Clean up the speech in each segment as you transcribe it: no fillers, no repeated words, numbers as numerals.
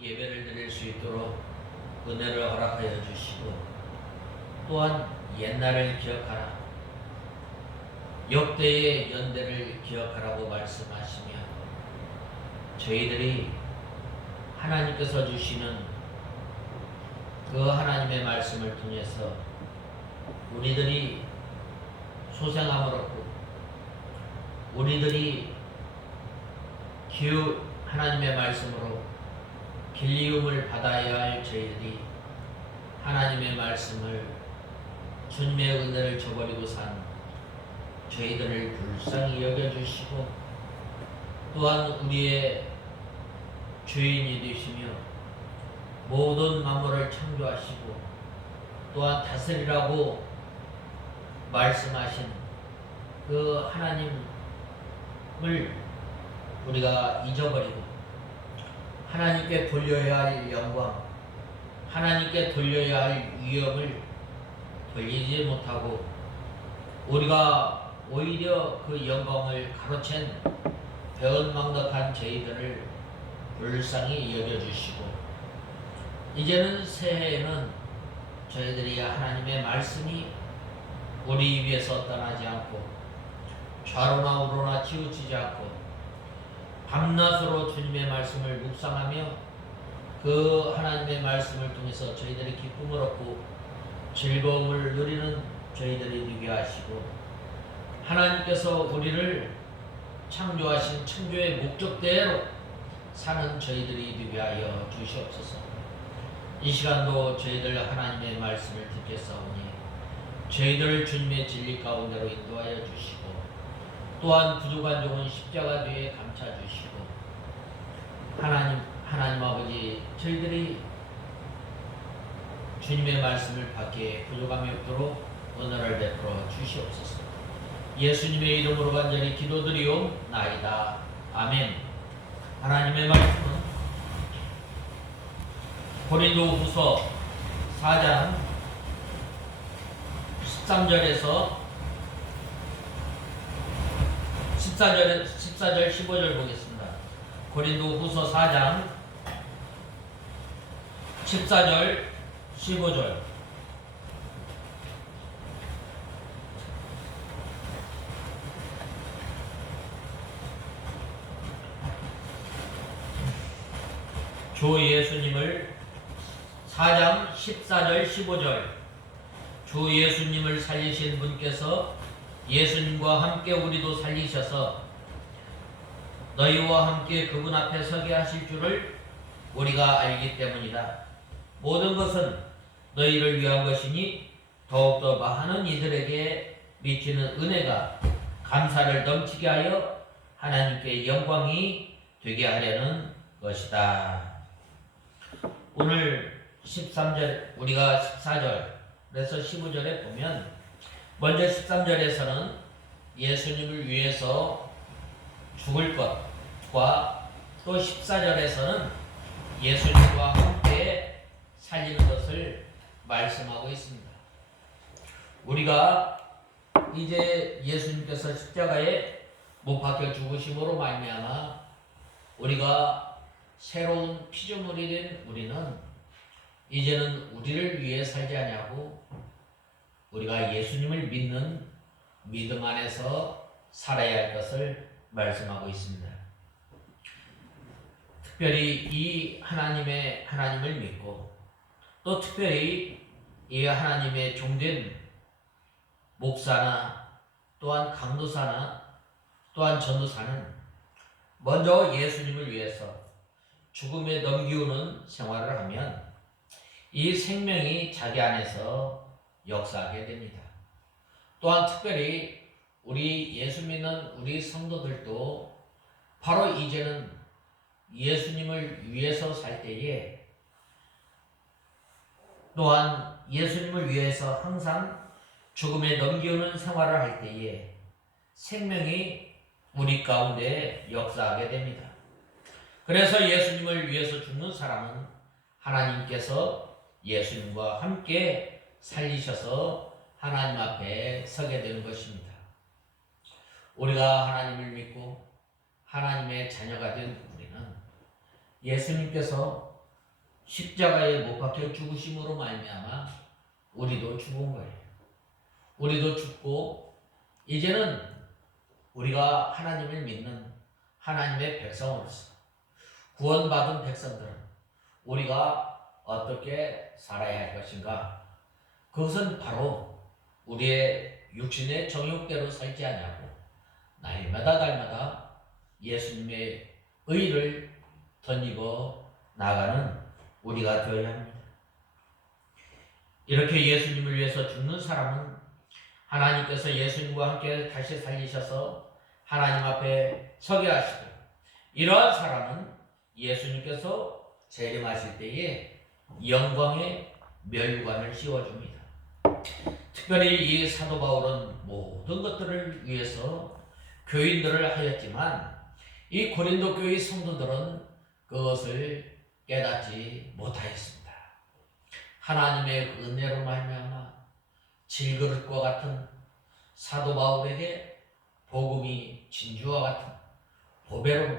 예배를 드릴 수 있도록 은혜를 허락하여 주시고, 또한 옛날을 기억하라, 역대의 연대를 기억하라고 말씀하시며, 저희들이 하나님께서 주시는 그 하나님의 말씀을 통해서 우리들이 소생함을 얻고, 우리들이 하나님의 말씀으로 길리움을 받아야 할 저희들이 하나님의 말씀을, 주님의 은혜를 저버리고 산 저희들을 불쌍히 여겨주시고, 또한 우리의 주인이 되시며 모든 만물을 창조하시고 또한 다스리라고 말씀하신 그 하나님을 우리가 잊어버리고, 하나님께 돌려야 할 영광, 하나님께 돌려야 할 위엄을 돌리지 못하고, 우리가 오히려 그 영광을 가로챈 배은망덕한 저희들을 불쌍히 여겨주시고, 이제는 새해에는 저희들이 하나님의 말씀이 우리 위에서 떠나지 않고 좌로나 우로나 치우치지 않고 밤낮으로 주님의 말씀을 묵상하며 그 하나님의 말씀을 통해서 저희들이 기쁨을 얻고 즐거움을 누리는 저희들이 되게 하시고, 하나님께서 우리를 창조하신 창조의 목적대로 사는 저희들이 되게 하여 주시옵소서. 이 시간도 저희들 하나님의 말씀을 듣겠사오니 저희들을 주님의 진리 가운데로 인도하여 주시고, 또한 부족한 종은 십자가 뒤에 감싸 주시고, 하나님 아버지, 저희들이 주님의 말씀을 받기에 부족함이 없도록 은혜를 베풀어 주시옵소서. 예수님의 이름으로 간절히 기도드리옵나이다. 아멘. 하나님의 말씀은 고린도후서 4장 13절에서 14절 15절 보겠습니다. 고린도후서 4장 14절 15절. 주 예수님을 4장 14절 15절. 주 예수님을 살리신 분께서 예수님과 함께 우리도 살리셔서 너희와 함께 그분 앞에 서게 하실 줄을 우리가 알기 때문이다. 모든 것은 너희를 위한 것이니 더욱더 많은 이들에게 미치는 은혜가 감사를 넘치게 하여 하나님께 영광이 되게 하려는 것이다. 오늘 13절, 우리가 14절에서 15절에 보면, 먼저 13절에서는 예수님을 위해서 죽을 것과, 또 14절에서는 예수님과 함께 살리는 것을 말씀하고 있습니다. 우리가 이제 예수님께서 십자가에 못 박혀 죽으심으로 말미암아 우리가 새로운 피조물이 된 우리는 이제는 우리를 위해 살지 아니하고 우리가 예수님을 믿는 믿음 안에서 살아야 할 것을 말씀하고 있습니다. 특별히 이 하나님을 믿고, 또 특별히 이 하나님의 종된 목사나 또한 강도사나 또한 전도사는 먼저 예수님을 위해서 죽음에 넘기우는 생활을 하면 이 생명이 자기 안에서 역사하게 됩니다. 또한 특별히 우리 예수 믿는 우리 성도들도 바로 이제는 예수님을 위해서 살 때에, 또한 예수님을 위해서 항상 죽음에 넘기우는 생활을 할 때에 생명이 우리 가운데 역사하게 됩니다. 그래서 예수님을 위해서 죽는 사람은 하나님께서 예수님과 함께 살리셔서 하나님 앞에 서게 되는 것입니다. 우리가 하나님을 믿고 하나님의 자녀가 된 우리는 예수님께서 십자가에 못 박혀 죽으심으로 말미암아 우리도 죽은 거예요. 우리도 죽고 이제는 우리가 하나님을 믿는 하나님의 백성으로서 구원받은 백성들은 우리가 어떻게 살아야 할 것인가? 그것은 바로 우리의 육신의 정욕대로 살지 아니하고 날마다 예수님의 의를 덧입어 나가는 우리가 되어야 합니다. 이렇게 예수님을 위해서 죽는 사람은 하나님께서 예수님과 함께 다시 살리셔서 하나님 앞에 서게 하시고, 이러한 사람은 예수님께서 재림하실 때에 영광의 멸관을 씌워줍니다. 특별히 이 사도 바울은 모든 것들을 위해서 교인들을 하였지만 이 고린도 교회 성도들은 그것을 깨닫지 못하였습니다. 하나님의 은혜로 말미암아 질그릇과 같은 사도 바울에게 복음이 진주와 같은 보배로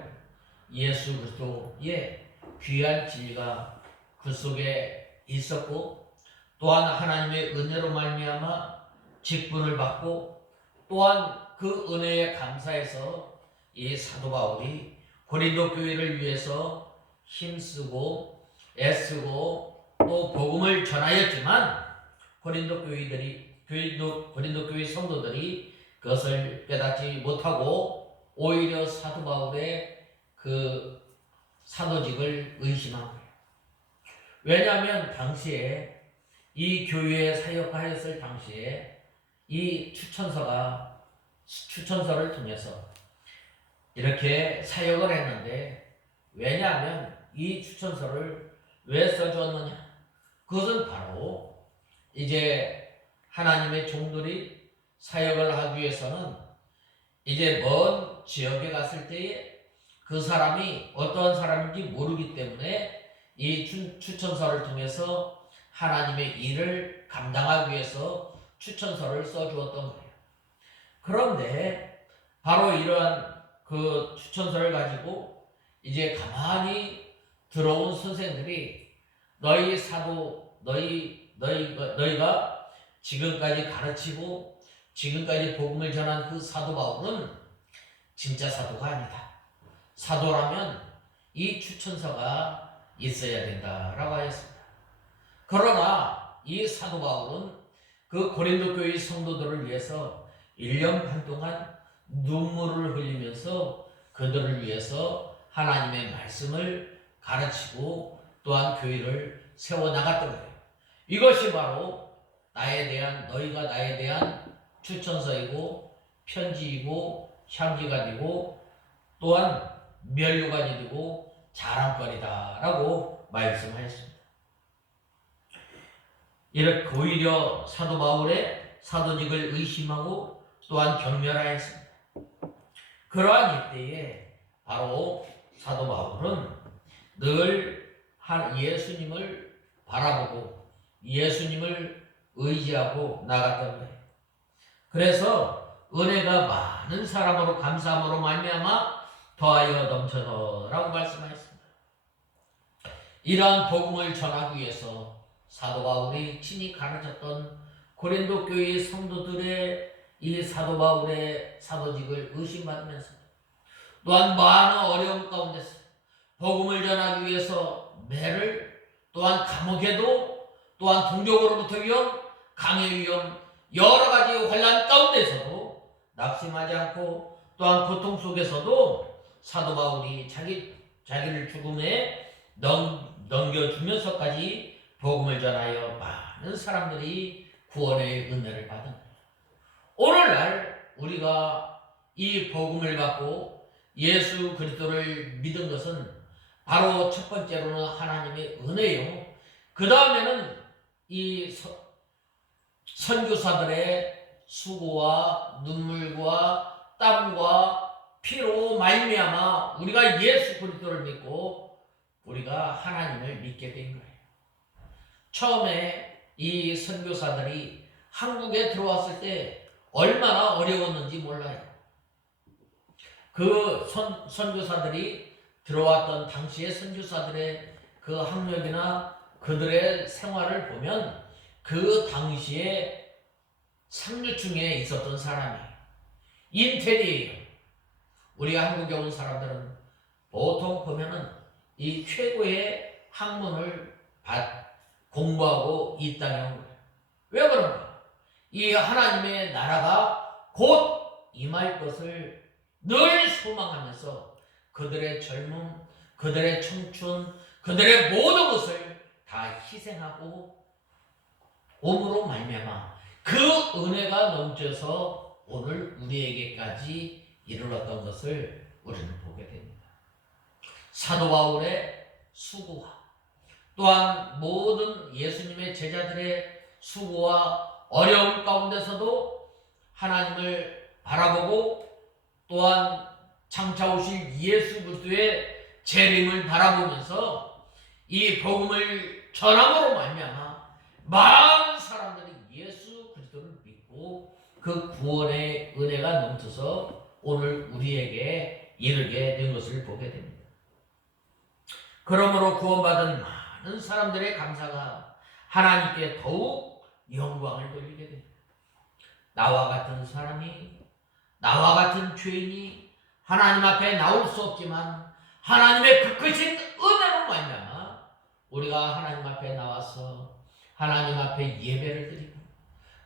예수 그리스도의 귀한 진리가 그 속에 있었고, 또한 하나님의 은혜로 말미암아 직분을 받고, 또한 그 은혜에 감사해서 이 사도 바울이 고린도 교회를 위해서 힘쓰고 애쓰고 또 복음을 전하였지만 고린도 교회 성도들이 그것을 깨닫지 못하고 오히려 사도 바울의 그 사도직을 의심한 거예요. 왜냐하면 당시에 이 교회에 사역하였을 당시에 이 추천서를 통해서 이렇게 사역을 했는데, 왜냐하면 이 추천서를 왜 써주었느냐? 그것은 바로 이제 하나님의 종들이 사역을 하기 위해서는 이제 먼 지역에 갔을 때에 그 사람이 어떠한 사람인지 모르기 때문에 이 추천서를 통해서 하나님의 일을 감당하기 위해서 추천서를 써주었던 거예요. 그런데 바로 이러한 그 추천서를 가지고 이제 가만히 들어온 선생들이 너희가 지금까지 가르치고 지금까지 복음을 전한 그 사도 바울은 진짜 사도가 아니다. 사도라면 이 추천서가 있어야 된다라고 하였습니다. 그러나 이 사도 바울은 그 고린도 교회 성도들을 위해서 1년 반 동안 눈물을 흘리면서 그들을 위해서 하나님의 말씀을 가르치고 또한 교회를 세워나갔던 거예요. 이것이 바로 너희가 나에 대한 추천서이고 편지이고 향기가 되고 또한 면류관이 되고 자랑거리다라고 말씀하였습니다. 이렇게 오히려 사도 바울의 사도직을 의심하고 또한 경멸하였습니다. 그러한 이때에 바로 사도 바울은 늘 예수님을 바라보고 예수님을 의지하고 나갔던 거예요. 그래서 은혜가 많은 사람으로 감사함으로 말미암아 더하여 넘쳐서라고 말씀하셨습니다. 이러한 복음을 전하기 위해서 사도 바울이 친히 가르쳤던 고린도 교회 성도들의 이 사도 바울의 사도직을 의심받으면서 또한 많은 어려움 가운데서 복음을 전하기 위해서 매를, 또한 감옥에도, 또한 동족으로부터 위험, 강의 위험, 여러 가지 환난 가운데서도 낙심하지 않고 또한 고통 속에서도 사도 바울이 자기를 죽음에 넘겨주면서까지 복음을 전하여 많은 사람들이 구원의 은혜를 받은 거예요. 오늘날 우리가 이 복음을 받고 예수 그리스도를 믿은 것은 바로 첫 번째로는 하나님의 은혜요. 그 다음에는 이 선교사들의 수고와 눈물과 땀과 피로 말미암아 우리가 예수 그리스도를 믿고 우리가 하나님을 믿게 된 거예요. 처음에 이 선교사들이 한국에 들어왔을 때 얼마나 어려웠는지 몰라요. 그 선교사들이 들어왔던 당시의 선교사들의 그 학력이나 그들의 생활을 보면 그 당시에 상류층에 있었던 사람이 인텔이에요. 우리 한국에 온 사람들은 보통 보면은 이 최고의 학문을 공부하고 이 땅에 온 거예요. 왜 그런가? 이 하나님의 나라가 곧 임할 것을 늘 소망하면서 그들의 젊음, 그들의 청춘, 그들의 모든 것을 다 희생하고 옴으로 말미암아 그 은혜가 넘쳐서 오늘 우리에게까지 이르렀던 것을 우리는 보게 됩니다. 사도 바울의 수고와 또한 모든 예수님의 제자들의 수고와 어려움 가운데서도 하나님을 바라보고 또한 장차 오실 예수 그리스도의 재림을 바라보면서 이 복음을 전함으로 말미암아 많은 사람들이 예수 그리스도를 믿고 그 구원의 은혜가 넘쳐서 오늘 우리에게 이르게 된 것을 보게 됩니다. 그러므로 구원받은 많은 사람들의 감사가 하나님께 더욱 영광을 돌리게 됩니다. 나와 같은 사람이, 나와 같은 죄인이 하나님 앞에 나올 수 없지만 하나님의 그 크신 은혜로 말미암아 우리가 하나님 앞에 나와서 하나님 앞에 예배를 드리고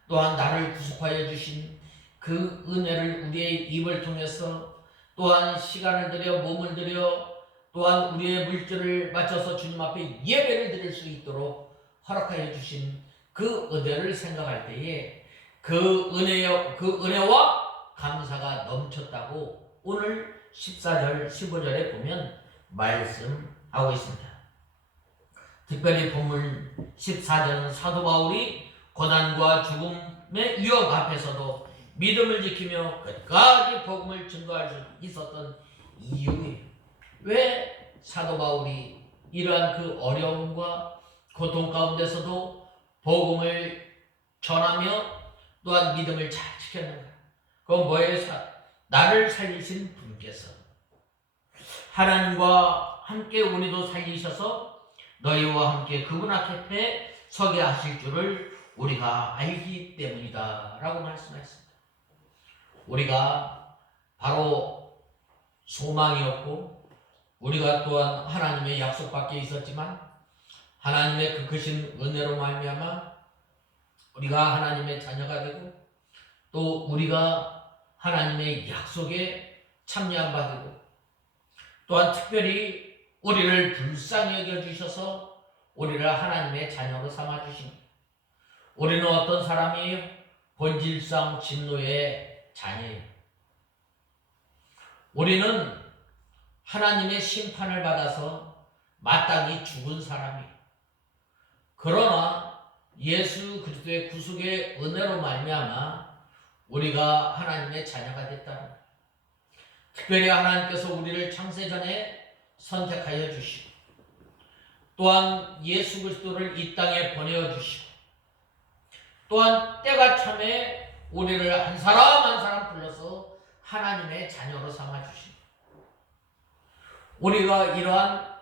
또한 나를 구속하여 주신 그 은혜를 우리의 입을 통해서 또한 시간을 들여 몸을 들여 또한 우리의 물질을 바쳐서 주님 앞에 예배를 드릴 수 있도록 허락하여 주신 그 은혜를 생각할 때에 그 은혜와 감사가 넘쳤다고 오늘 14절 15절에 보면 말씀하고 있습니다. 특별히 본문 14절은 사도 바울이 고난과 죽음의 위협 앞에서도 믿음을 지키며 끝까지 복음을 증거할 수 있었던 이유예요. 왜 사도 바울이 이러한 그 어려움과 고통 가운데서도 복음을 전하며 또한 믿음을 잘 지켰는가? 그건 뭐예요? 나를 살리신 분께서 하나님과 함께 우리도 살리셔서 너희와 함께 그분 앞에 서게 하실 줄을 우리가 알기 때문이다 라고 말씀하셨습니다. 우리가 바로 소망이 없고 우리가 또한 하나님의 약속 밖에 있었지만 하나님의 그 크신 은혜로 말미암아 우리가 하나님의 자녀가 되고 또 우리가 하나님의 약속에 참여한 바 되고 또한 특별히 우리를 불쌍히 여겨주셔서 우리를 하나님의 자녀로 삼아주신 우리는 어떤 사람이에요? 본질상 진노의 자녀예요. 우리는 하나님의 심판을 받아서 마땅히 죽은 사람이에요. 그러나 예수 그리스도의 구속의 은혜로 말미암아 우리가 하나님의 자녀가 됐다는 거예요. 특별히 하나님께서 우리를 창세전에 선택하여 주시고 또한 예수 그리스도를 이 땅에 보내주시고 또한 때가 참에 우리를 한 사람 한 사람 불러서 하나님의 자녀로 삼아주시고 우리가 이러한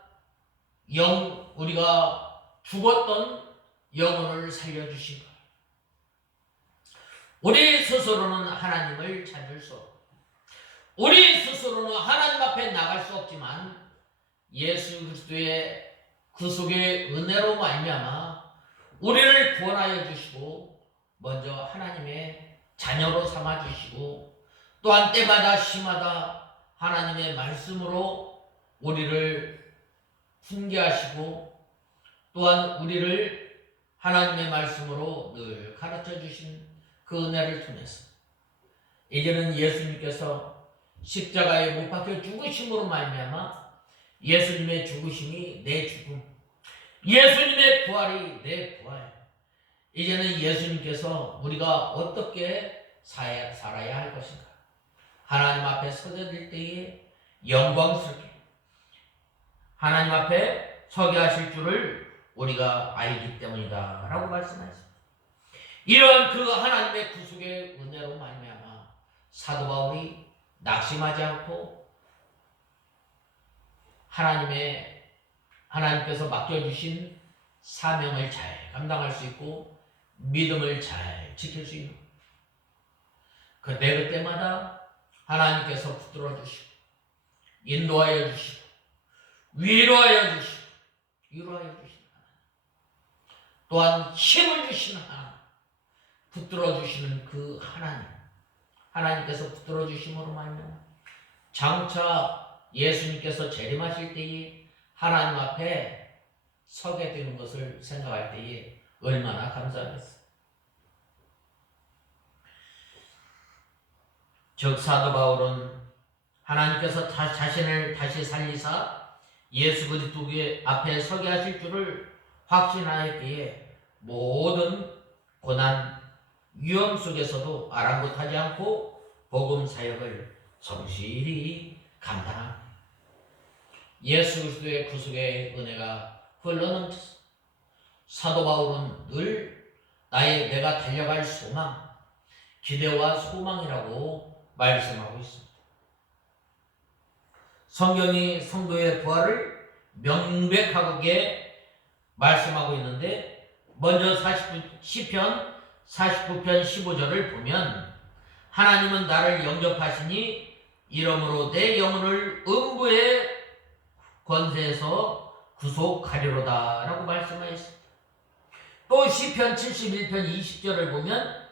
우리가 죽었던 영혼을 살려주신 거예요. 우리 스스로는 하나님을 찾을 수 없고 우리 스스로는 하나님 앞에 나갈 수 없지만 예수 그리스도의 구속의 은혜로 말미암아 우리를 구원하여 주시고 먼저 하나님의 자녀로 삼아 주시고 또한 때마다 시마다 하나님의 말씀으로 우리를 훈계하시고 또한 우리를 하나님의 말씀으로 늘 가르쳐 주신 그 은혜를 통해서 이제는 예수님께서 십자가에 못 박혀 죽으심으로 말미암아 예수님의 죽으심이 내 죽음, 예수님의 부활이 내 부활. 이제는 예수님께서 우리가 어떻게 살아야 할 것인가? 하나님 앞에 서게 될 때에 영광스럽게 하나님 앞에 서게 하실 줄을 우리가 알기 때문이다 라고 말씀하셨습니다. 이러한 그 하나님의 구속의 은혜로 말미암아 사도 바울이 낙심하지 않고 하나님의 하나님께서 맡겨주신 사명을 잘 감당할 수 있고 믿음을 잘 지킬 수 있는 그때마다 하나님께서 붙들어 주시고 인도하여 주시고 위로하여 주시고 위로하여 주시는 하나님, 또한 힘을 주시는 하나님, 붙들어 주시는 그 하나님께서 붙들어 주심으로 말미암아 장차 예수님께서 재림하실 때에 하나님 앞에 서게 되는 것을 생각할 때에 얼마나 감사하겠어요. 즉 사도 바울은 하나님께서 자신을 다시 살리사 예수 그리스도 앞에 서게 하실 줄을 확신하였기에 모든 고난, 위험 속에서도 아랑곳하지 않고 복음 사역을 성실히 감당합니다. 예수 그리스도의 구속의 은혜가 흘러넘쳐서 사도 바울은 늘 내가 달려갈 소망, 기대와 소망이라고 말씀하고 있습니다. 성경이 성도의 부활을 명백하게 말씀하고 있는데 먼저 시편 49편 15절을 보면 하나님은 나를 영접하시니 이러므로 내 영혼을 음부의 권세에서 구속하리로다 라고 말씀하였습니다. 또 시편 71편 20절을 보면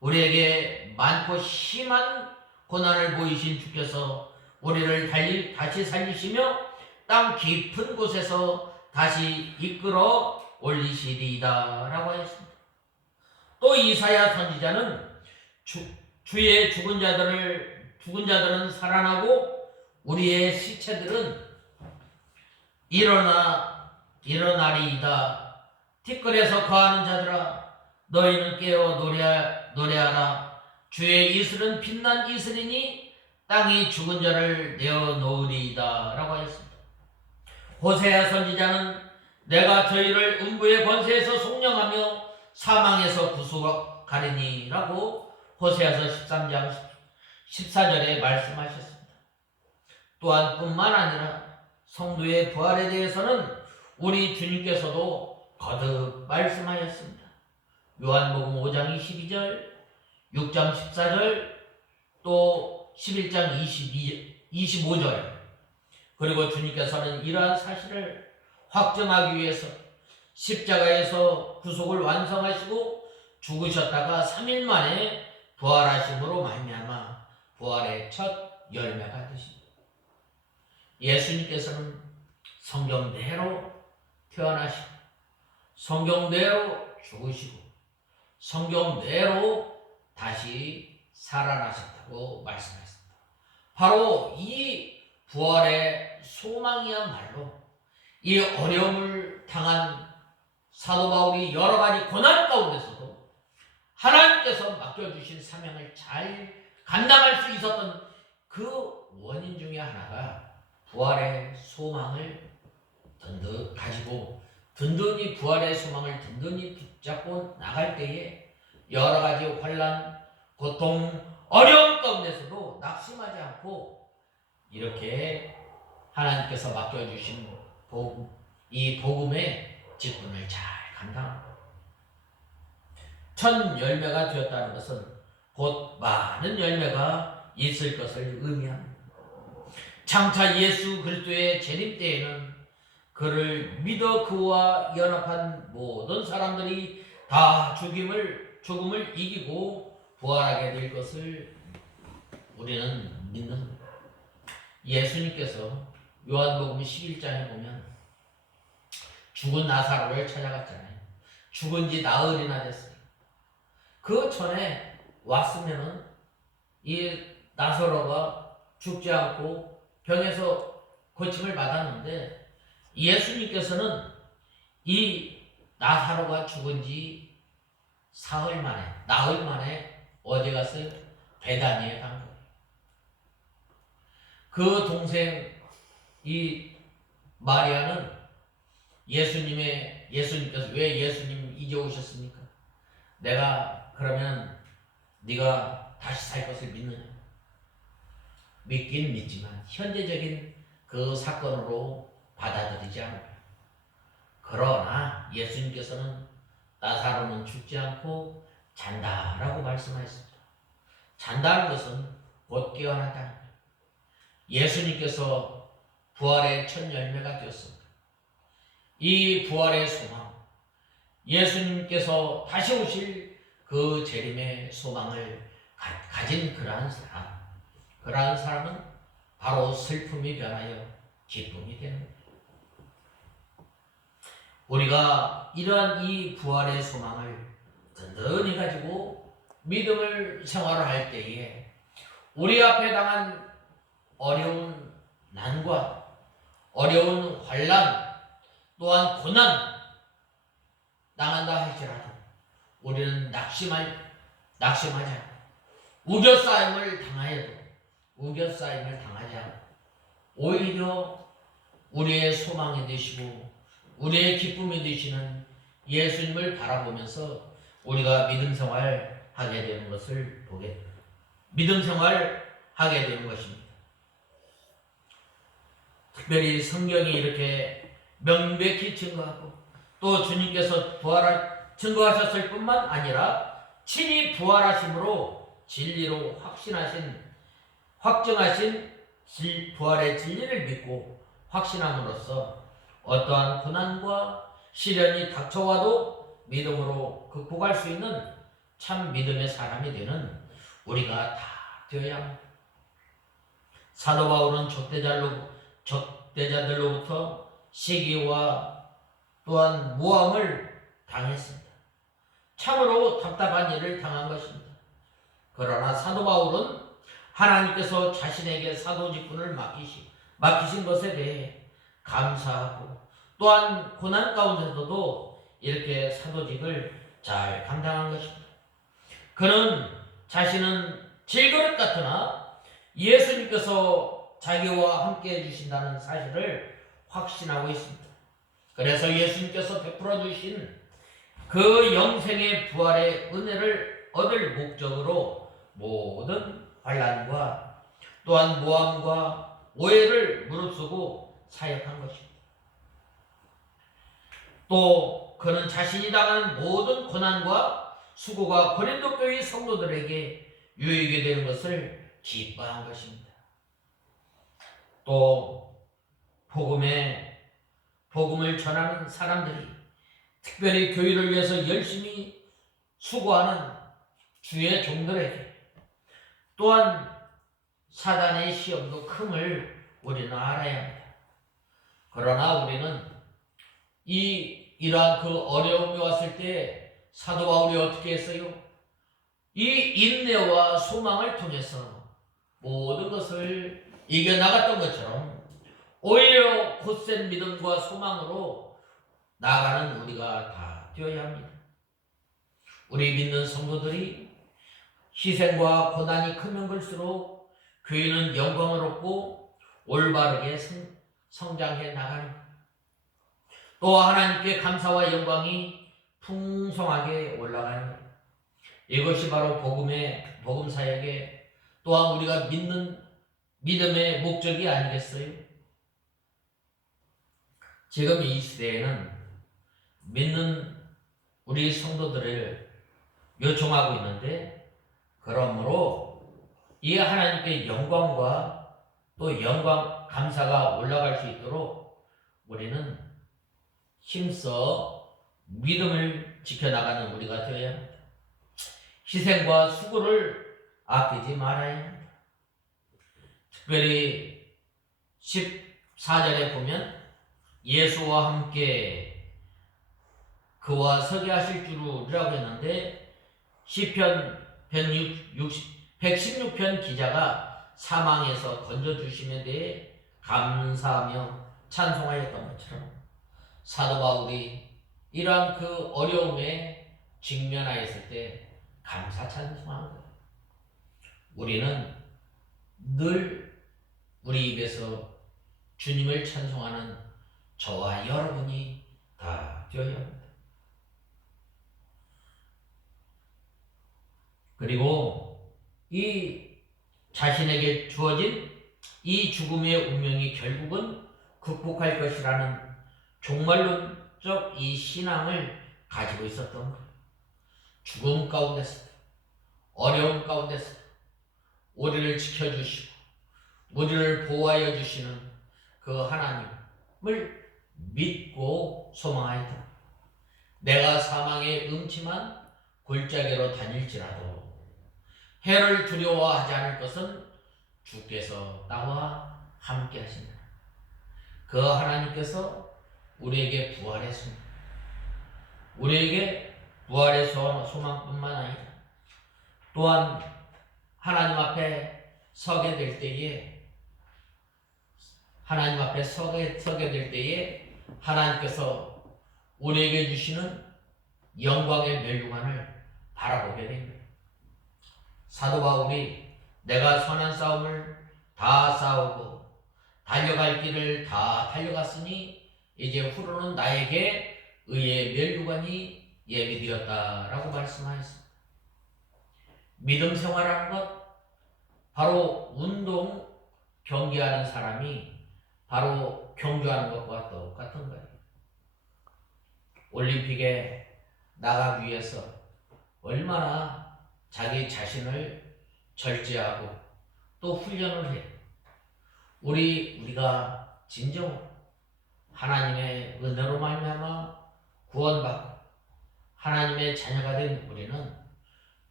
우리에게 많고 심한 고난을 보이신 주께서 우리를 다시 살리시며 땅 깊은 곳에서 다시 이끌어 올리시리이다 라고 하였습니다. 또 이사야 선지자는 주의 죽은 자들은 살아나고 우리의 시체들은 일어나리이다. 티끌에서 거하는 자들아 너희는 깨어 노래하라. 주의 이슬은 빛난 이슬이니 땅이 죽은 자를 내어놓으리이다 라고 하였습니다. 호세아 선지자는 내가 저희를 음부의 권세에서 속량하며 사망에서 구속하리니 라고 호세아서 13장 14절에 말씀하셨습니다. 또한 뿐만 아니라 성도의 부활에 대해서는 우리 주님께서도 거듭 말씀하였습니다. 요한복음 5장 22절, 6장 14절, 또 11장 25절, 그리고 주님께서는 이러한 사실을 확정하기 위해서 십자가에서 구속을 완성하시고 죽으셨다가 3일 만에 부활하심으로 말미암아 부활의 첫 열매가 되십니다. 예수님께서는 성경대로 태어나시고 성경대로 죽으시고 성경대로 다시 살아나셨다고 말씀하셨습니다. 바로 이 부활의 소망이야말로 이 어려움을 당한 사도 바울이 여러 가지 고난 가운데서도 하나님께서 맡겨주신 사명을 잘 감당할 수 있었던 그 원인 중에 하나가 부활의 소망을 가지고 든든히 부활의 소망을 든든히 붙잡고 나갈 때에 여러 가지 환난, 고통, 어려움 가운데서도 낙심하지 않고 이렇게 하나님께서 맡겨주신 복음, 이 복음의 직분을 잘 감당합니다. 첫 열매가 되었다는 것은 곧 많은 열매가 있을 것을 의미합니다. 장차 예수 그리스도의 재림 때에는 그를 믿어 그와 연합한 모든 사람들이 다 죽음을 이기고 부활하게 될 것을 우리는 믿는 거예요. 예수님께서 요한복음 11장에 보면 죽은 나사로를 찾아갔잖아요. 죽은 지 나흘이나 됐어요. 그 전에 왔으면은 이 나사로가 죽지 않고 병에서 고침을 받았는데 예수님께서는 이 나사로가 죽은 지 나흘 만에 어디 갔어요? 베다니에 간 거예요. 그 동생 이 마리아는 예수님께서 왜 예수님 이제 오셨습니까? 내가 그러면 네가 다시 살 것을 믿느냐? 믿긴 믿지만 현재적인 그 사건으로 받아들이지 않아요. 그러나 예수님께서는 나사로는 죽지 않고 잔다라고 말씀하셨습니다. 잔다는 것은 곧 깨어난다는 거예요. 예수님께서 부활의 첫 열매가 되었습니다. 이 부활의 소망, 예수님께서 다시 오실 그 재림의 소망을 가진 그러한 사람은 바로 슬픔이 변하여 기쁨이 되는 거예요. 우리가 이러한 이 부활의 소망을 든든히 가지고 믿음을 생활할 때에 우리 앞에 당한 어려운 난관, 어려운 환난, 또한 고난 당한다 할지라도 우리는 낙심하지 않고 우겨싸임을 당하지 않고 오히려 우리의 소망이 되시고 우리의 기쁨이 되시는 예수님을 바라보면서 우리가 믿음 생활 하게 되는 것입니다. 특별히 성경이 이렇게 명백히 증거하고 또 주님께서 증거하셨을 뿐만 아니라 친히 부활하심으로 진리로 확증하신 부활의 진리를 믿고 확신함으로써 어떠한 고난과 시련이 닥쳐와도 믿음으로 극복할 수 있는 참 믿음의 사람이 되는 우리가 다 되어야 합니다. 사도 바울은 적대자들로부터 시기와 또한 모함을 당했습니다. 참으로 답답한 일을 당한 것입니다. 그러나 사도 바울은 하나님께서 자신에게 사도 직분을 맡기신 것에 대해 감사하고 또한 고난 가운데서도 이렇게 사도직을 잘 감당한 것입니다. 그는 자신은 질그릇 같으나 예수님께서 자기와 함께 해주신다는 사실을 확신하고 있습니다. 그래서 예수님께서 베풀어 주신 그 영생의 부활의 은혜를 얻을 목적으로 모든 환난과 또한 모함과 오해를 무릅쓰고 사역한 것입니다. 또 그는 자신이 당하는 모든 고난과 수고가 고린도 교회 성도들에게 유익이 되는 것을 기뻐한 것입니다. 또 복음을 전하는 사람들이 특별히 교회를 위해서 열심히 수고하는 주의 종들에게 또한 사단의 시험도 큼을 우리는 알아야 합니다. 그러나 우리는 이러한 그 어려움이 왔을 때 사도 바울이 어떻게 했어요? 이 인내와 소망을 통해서 모든 것을 이겨나갔던 것처럼 오히려 곧센 믿음과 소망으로 나아가는 우리가 다 되어야 합니다. 우리 믿는 성도들이 희생과 고난이 크면 클수록 교회는 영광을 얻고 올바르게 성장해 나가는 또 하나님께 감사와 영광이 풍성하게 올라가는 것. 이것이 바로 복음 사역의 또한 우리가 믿는 믿음의 목적이 아니겠어요? 지금 이 시대에는 믿는 우리 성도들을 요청하고 있는데 그러므로 이 하나님께 영광과 또 감사가 올라갈 수 있도록 우리는 힘써 믿음을 지켜나가는 우리가 되어야 합니다. 희생과 수고를 아끼지 말아야 합니다. 특별히 14절에 보면 예수와 함께 그와 서게 하실 줄이라고 했는데 시편 116편 기자가 사망에서 건져주심에 대해 감사하며 찬송하였던 것처럼 사도 바울이 이러한 그 어려움에 직면하였을 때 감사 찬송하는 거예요. 우리는 늘 우리 입에서 주님을 찬송하는 저와 여러분이 다 되어야 합니다. 그리고 이 자신에게 주어진 이 죽음의 운명이 결국은 극복할 것이라는 종말론 영적 이 신앙을 가지고 있었던 거예요. 죽음 가운데서, 어려움 가운데서 우리를 지켜주시고 우리를 보호하여 주시는 그 하나님을 믿고 소망하였다. 내가 사망의 음침한 골짜기로 다닐지라도 해를 두려워하지 않을 것은 주께서 나와 함께 하신다. 그 하나님께서 우리에게 부활의 소망, 우리에게 부활의 소망뿐만 아니라 또한 하나님 앞에 서게 될 때에 하나님께서 우리에게 주시는 영광의 멸류관을 바라보게 됩니다. 사도 바울이 내가 선한 싸움을 다 싸우고 달려갈 길을 다 달려갔으니 이제 후로는 나에게 의의 멸류관이 예비되었다라고 말씀하였습니다. 믿음 생활하는 것, 바로 운동 경기하는 사람이 바로 경주하는 것과 똑같은 거예요. 올림픽에 나가기 위해서 얼마나 자기 자신을 절제하고 또 훈련을 해요. 우리가 진정 하나님의 은혜로 말미암아 구원받고 하나님의 자녀가 된 우리는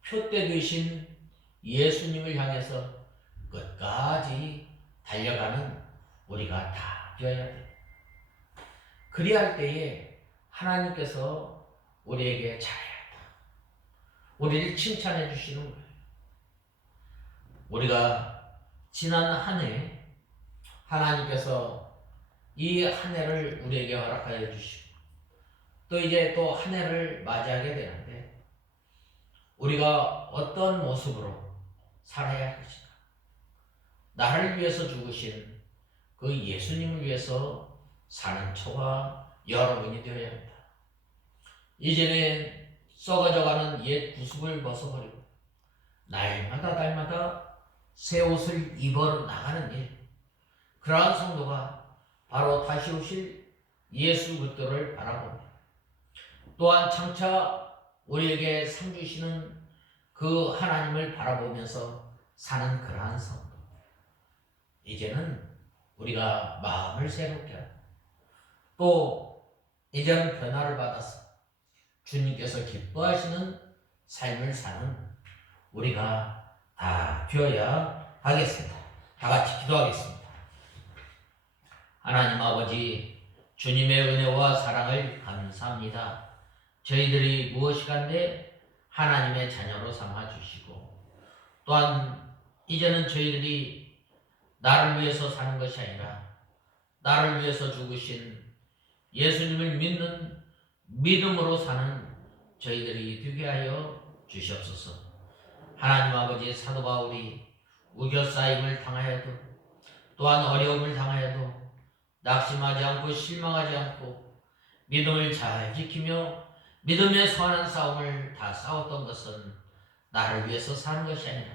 표대 되신 예수님을 향해서 끝까지 달려가는 우리가 다 되어야 돼요. 그리할 때에 하나님께서 우리에게 잘했다, 우리를 칭찬해 주시는 거예요. 우리가 지난 한 해 하나님께서 이 한 해를 우리에게 허락하여 주시고 또 이제 또 한 해를 맞이하게 되는데 우리가 어떤 모습으로 살아야 할 것인가? 나를 위해서 죽으신 그 예수님을 위해서 사는 저와 여러분이 되어야 합니다. 이제는 썩어져가는 옛 구습을 벗어버리고 날마다 새 옷을 입어 나가는 일, 그러한 성도가 바로 다시 오실 예수 그리스도를 바라봅니다. 또한 장차 우리에게 상 주시는 그 하나님을 바라보면서 사는 그러한 성도. 이제는 우리가 마음을 새롭게 하고 또 이제는 변화를 받아서 주님께서 기뻐하시는 삶을 사는 우리가 다 되어야 하겠습니다. 다 같이 기도하겠습니다. 하나님 아버지, 주님의 은혜와 사랑을 감사합니다. 저희들이 무엇이간데 하나님의 자녀로 삼아주시고 또한 이제는 저희들이 나를 위해서 사는 것이 아니라 나를 위해서 죽으신 예수님을 믿는 믿음으로 사는 저희들이 되게 하여 주시옵소서. 하나님 아버지, 사도 바울이 우겨싸임을 당하여도 또한 어려움을 당하여도 낙심하지 않고 실망하지 않고 믿음을 잘 지키며 믿음의 선한 싸움을 다 싸웠던 것은 나를 위해서 사는 것이 아니라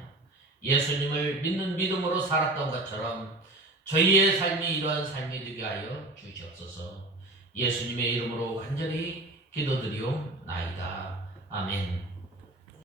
예수님을 믿는 믿음으로 살았던 것처럼 저희의 삶이 이러한 삶이 되게 하여 주시옵소서. 예수님의 이름으로 간절히 기도드리옵나이다. 아멘.